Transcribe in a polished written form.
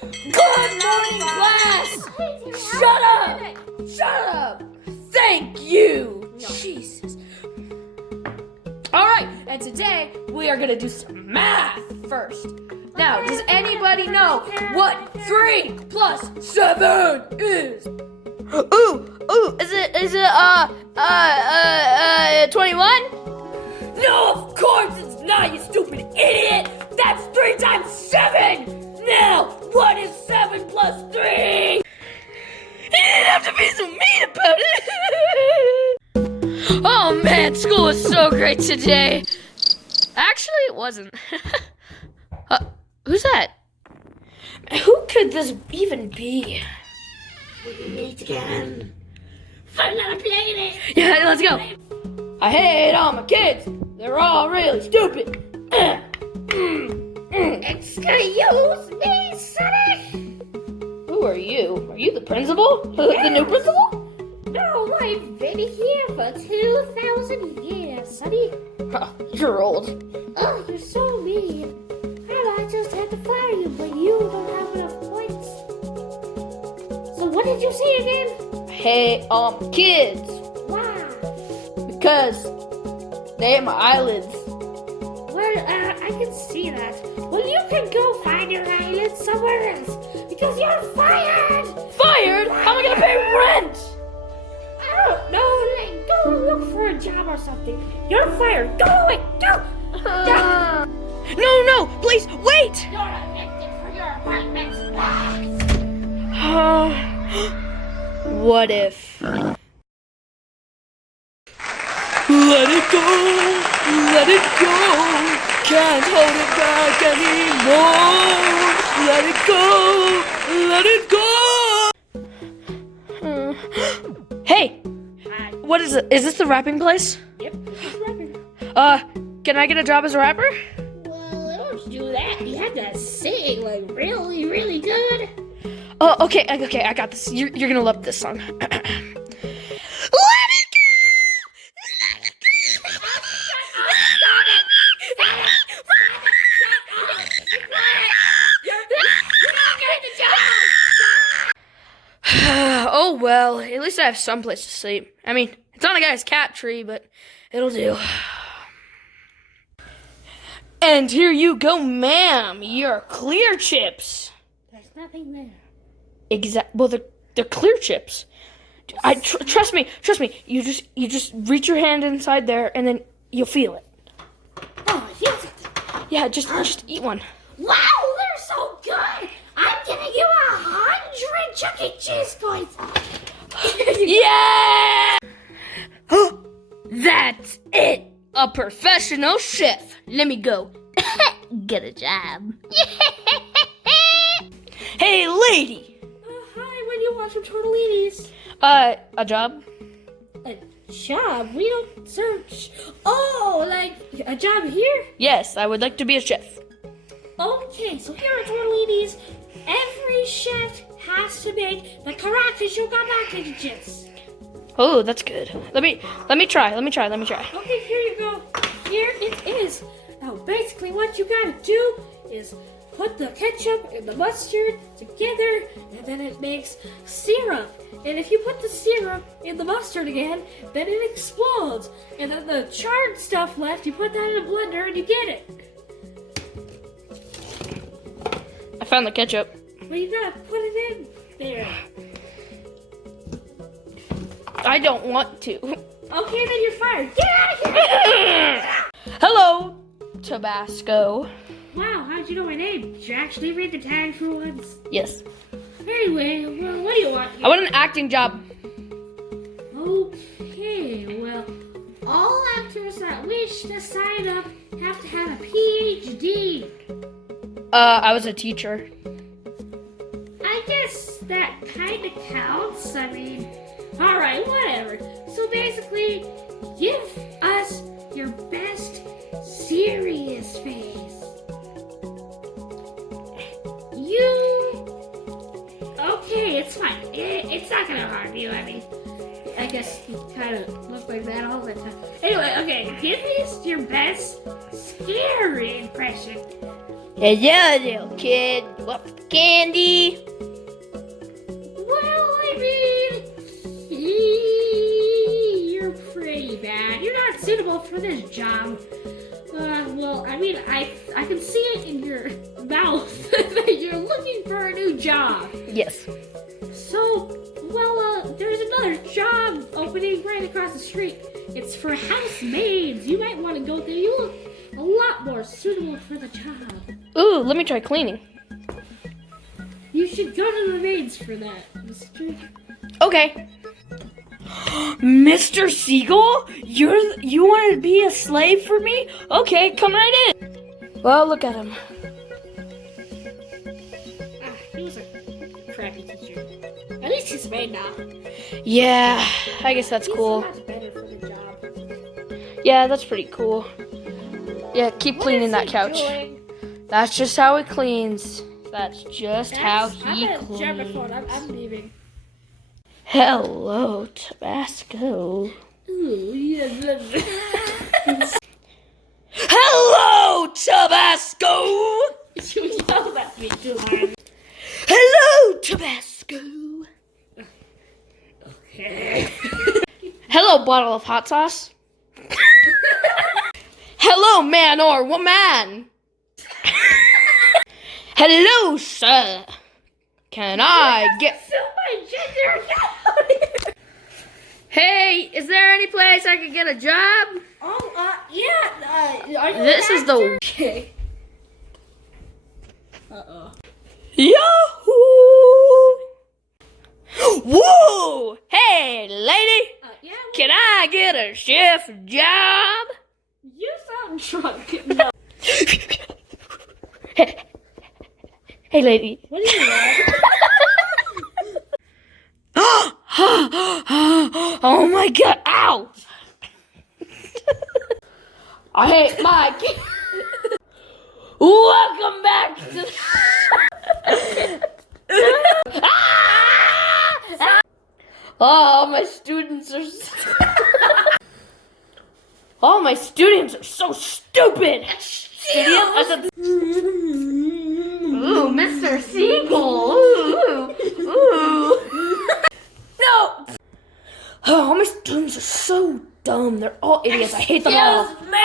Good morning, class! Shut up! Shut up! Thank you! Jesus. Alright, and today we are gonna do some math first. Now, does anybody know what 3 plus 7 is? Is it 21? No, of course it's not, you stupid idiot! That's 3 times 7! Now, what is 7 plus 3? You didn't have to be so mean about it! Oh man, school was so great today. Actually, it wasn't. Who's that? Who could this even be? We meet again. I'm not playing it. Yeah, let's go. I hate all my kids. They're all really stupid. Excuse me, sonny. Who are you? Are you the principal? The new principal? No, I've been here for 2,000 years, sonny. Oh, you're old. Oh, you're so mean. I just had to fire you, but you don't have enough points. So what did you say again? I hate all my kids Wow. because they hate my eyelids. Well, I can see that. Well, you can go find your eyelids somewhere else because you're fired. Fired? How am I gonna pay rent? I don't know. Like, go look for a job or something. You're fired. Go away. Go. No, please, wait! You're evicted for your apartment. What if? Let it go, let it go. Can't hold it back anymore. Let it go, let it go. Hey, Hi. what is it? Is this the rapping place? Yep. This is rapping. Can I get a job as a rapper? Well, I don't do that. You have to sing like really, really good. Oh, okay, I got this. You're gonna love this song. Let it go! Oh well, at least I have some place to sleep. I mean, it's on a guy's cat tree, but it'll do. And here you go, ma'am. Your clear chips. There's nothing there. Well, they're clear chips. Trust me. You just reach your hand inside there, and then you'll feel it. Oh, I feel it. Yeah, just eat one. Wow, they're so good. I'm giving you 100 Chuck E. Cheese coins. Yeah! That's it. A professional chef. Let me go. Get a job. Hey, lady. Hi, when you want some tortellinis? A job? A job? We don't search. Oh, like a job here? Yes, I would like to be a chef. Okay, so here are tortellinis. Every chef has to make the correct sugar packages. Oh, that's good. Let me try. Okay, here you go. Here it is. Now, basically, what you gotta do is put the ketchup and the mustard together, and then it makes syrup. And if you put the syrup in the mustard again, then it explodes. And then the charred stuff left, you put that in a blender and you get it. I found the ketchup. Well, you gotta put it in there. I don't want to. Okay, then you're fired. Get out of here! Hello, Tabasco. Wow, how'd you know my name? Did you actually read the tag for once? Yes. Anyway, well, what do you want? I want an acting job. Okay, well, all actors that wish to sign up have to have a PhD. I was a teacher. I guess that kind of counts. I mean, alright, whatever. So basically, give us your best serious face. Okay, it's fine. It's not gonna harm you. I mean, I guess you kind of look like that all the time. Anyway, okay, give me your best scary impression. Hello, little kid. Love the candy. Well, I mean, you're pretty bad. You're not suitable for this job. Well, I mean, I can see it in your mouth that you're looking for a new job. Yes. So, well, there's another job opening right across the street. It's for housemaids. You might want to go there. You look a lot more suitable for the job. Ooh, let me try cleaning. You should go to the maids for that, mister. Okay. Mr. Seagull, you want to be a slave for me? Okay, come right in. Well, look at him. He was a crappy teacher. At least he's made now. Yeah, I guess that's cool. He's much better for the job. Yeah, that's pretty cool. Yeah, keep cleaning that couch. That's just how it cleans. That's just how he cleans. I'm leaving. Hello, Tabasco. Ooh, yes. Hello, Tabasco. You yelled at me too hard. Hello, Tabasco. Okay. Hello, bottle of hot sauce. Hello, man or woman. Hello, sir. Can I get... Hey, is there any place I could get a job? Yeah. Are you This is the... Okay. Uh-oh. Yahoo! Whoa! Hey, lady. Yeah. Can I get a chef job? You sound drunk. No. Hey, lady. What are you doing? Oh my god, ow! I hate my kid. Welcome back to Oh, my students are Oh, my students are so stupid. Ooh, Mr. Seagull. Ooh. No! Oh, my students are so dumb. They're all idiots. I hate them all. Excuse me!